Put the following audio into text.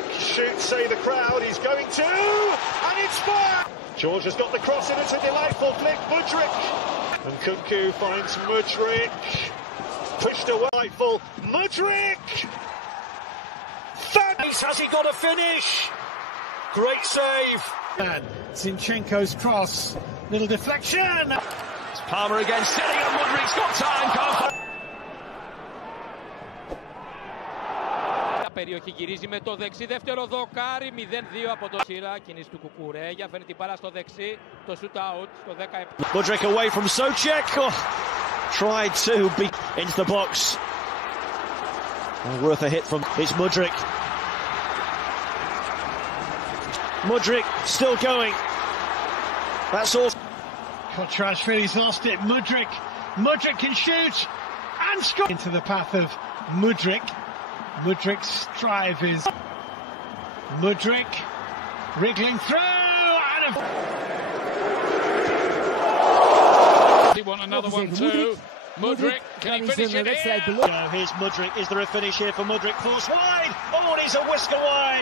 Mudryk shoots, say the crowd, he's going to, and it's fire! George has got the cross in, it's a delightful flick, Mudryk! And Kunku finds Mudryk, pushed away, delightful, Mudryk! Has he got a finish? Great save! And Zinchenko's cross, little deflection! It's Palmer again, setting up, Mudryk's got time, can't... Περιοχή γυρίζει με το δεξί, δεύτερο δοκάρι, 0-2 από το σειρά, κίνηση του Κουκουρέγια, φέρνει την μπάλα στο δεξί, το shoot out στο 17. Mudryk away from Souček, tried to be into the box. Worth a hit from, it's Mudryk. Mudryk still going, that's all. Kotrashvili's lost it, Mudryk can shoot, and score! Into the path of Mudryk. Mudryk's drive is Mudryk wriggling through and he won another one too. Mudryk, can he finish it here? Here's Mudryk, is there a finish here for Mudryk? Force wide, oh and he's a whisker wide.